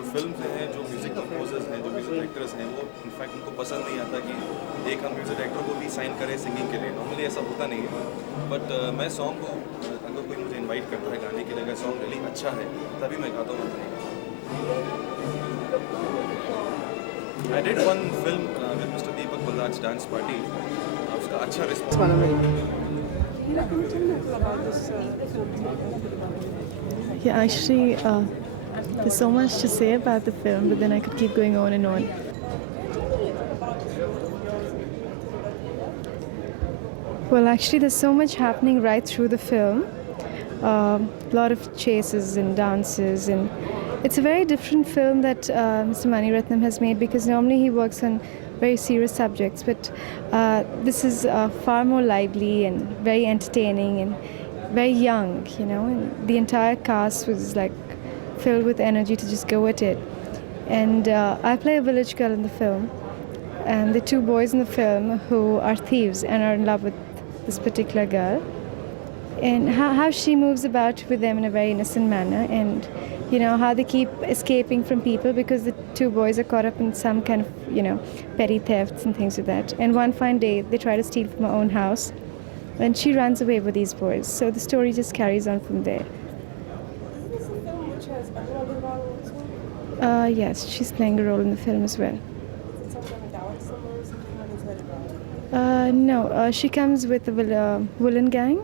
जो फिल्म हैं, जो म्यूज़िक कंपोजर्स हैं, जो म्यूज़िक डायरेक्टर्स हैं, वो इनफैक्ट उनको पसंद नहीं आता कि एक हम म्यूज़िक डायरेक्टर को भी साइन करें सिंगिंग के लिए। नॉर्मली ऐसा होता नहीं है, बट मैं सॉन्ग को अगर कोई मुझे इन्वाइट करता है गाने के लिए, अगर सॉन्ग रियली अच्छा है तभी मैं गाता हूँ। I did one film with mister Deepak Ballaj dance party, उसका अच्छा response. Yeah, actually, there's so much to say about the film, but then I could keep going on and on. Well, actually, there's so much happening right through the film. A lot of chases and dances, and it's a very different film that Mr. Mani Ratnam has made, because normally he works on very serious subjects, but this is far more lively and very entertaining and very young, you know, and the entire cast was like filled with energy to just go at it. And I play a village girl in the film, and the two boys in the film who are thieves and are in love with this particular girl, and how she moves about with them in a very innocent manner, and you know how they keep escaping from people because the two boys are caught up in some kind of, you know, petty thefts and things like that. And one fine day they try to steal from her own house, and she runs away with these boys. So the story just carries on from there. Isn't this a film which has Aggarwal also? Yes, she's playing a role in the film as well. Is it some kind of Davar summer or something? What is that about? No, she comes with the villain gang,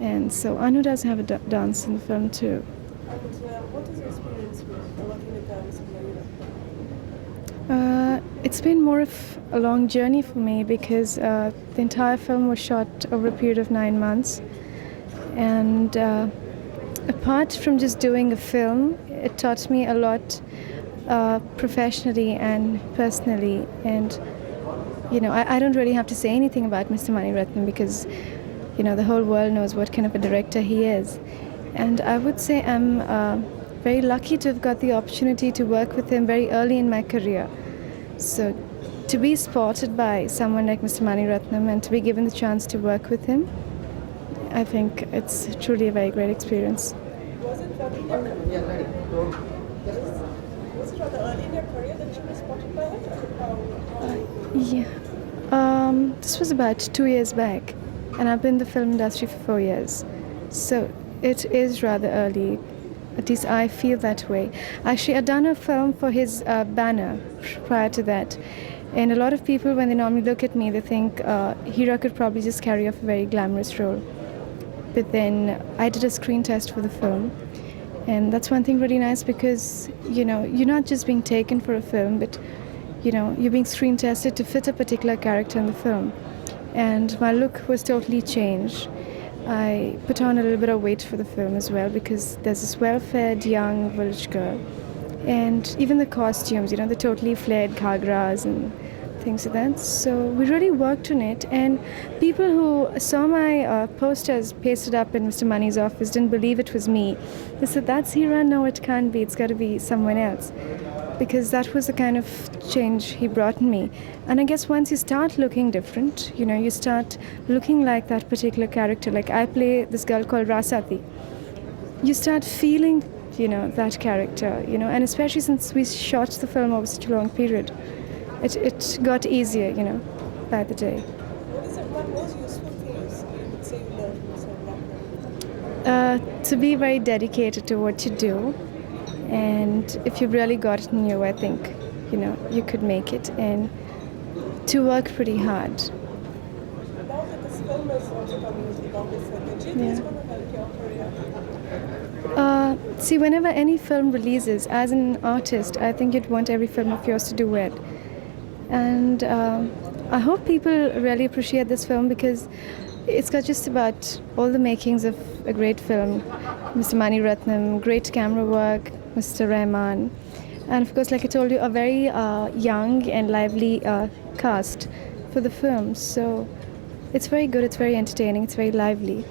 and so Anu does have a dance in the film too. And what is your experience with working with Mr. Mani Ratnam? It's been more of a long journey for me, because the entire film was shot over a period of 9 months, and apart from just doing a film, it taught me a lot professionally and personally. And you know, I don't really have to say anything about Mr. Mani Ratnam, because you know the whole world knows what kind of a director he is. And I would say I'm very lucky to have got the opportunity to work with him very early in my career. So to be spotted by someone like Mr. Mani Ratnam and to be given the chance to work with him, I think it's truly a very great experience. Was it rather early in your career that you were spotted by him? Yeah. This was about 2 years back, and I've been in the film industry for 4 years. So it is rather early. At least I feel that way. Actually, I'd done a film for his banner prior to that. And a lot of people, when they normally look at me, they think Heera could probably just carry off a very glamorous role. But then I did a screen test for the film. And that's one thing really nice, because, you know, you're not just being taken for a film, but, you know, you're being screen tested to fit a particular character in the film. And my look was totally changed. I put on a little bit of weight for the film as well, because there's this well-fed young village girl. And even the costumes, you know, the totally flared ghagras and things like that. So we really worked on it, and people who saw my posters pasted up in Mr. Mani's office didn't believe it was me. They said, "That's Heera." No, it can't be. It's got to be someone else. Because that was the kind of change he brought in me. And I guess once you start looking different, you know, you start looking like that particular character. Like I play this girl called Rasati. You start feeling, you know, that character, you know, and especially since we shot the film over such a long period, it got easier, you know, by the day. What is it, what most useful things you would say you learned from Ratnam? To be very dedicated to what you do. And if you've really got it in you, I think, you know, you could make it. And to work pretty hard. Now that this film is also coming with the longest film, do you think it's going to help your career? See, whenever any film releases, as an artist, I think you'd want every film of yours to do well. And I hope people really appreciate this film, because it's got just about all the makings of a great film. Mr. Mani Ratnam, great camera work, Mr. Rahman, and of course, like I told you, a very young and lively cast for the film. So it's very good, it's very entertaining, it's very lively.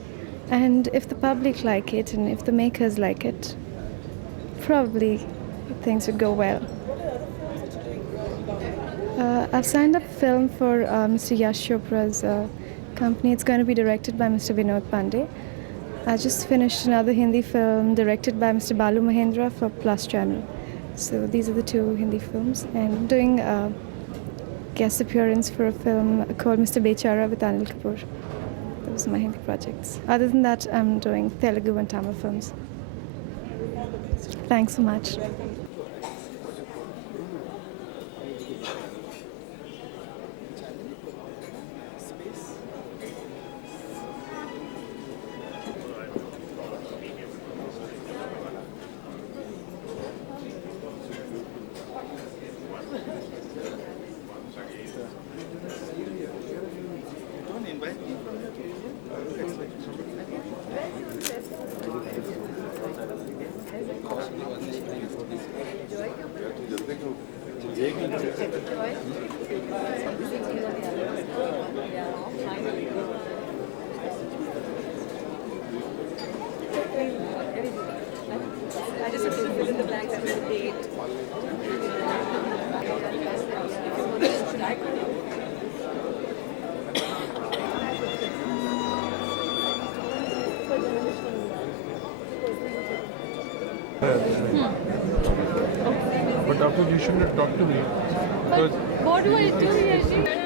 And if the public like it, and if the makers like it, probably things would go well. What are other films that you're doing? I've signed up a film for Mr. Yash Chopra's company. It's going to be directed by Mr. Vinod Pandey. I just finished another Hindi film directed by Mr. Balu Mahendra for Plus Channel. So these are the two Hindi films, and I'm doing a guest appearance for a film called Mr. Bechara with Anil Kapoor. Those are my Hindi projects. Other than that, I'm doing Telugu and Tamil films. Thanks so much. I just have to fill in the blanks with the date. But after you shouldn't have talked to me because What do I do, Yashi?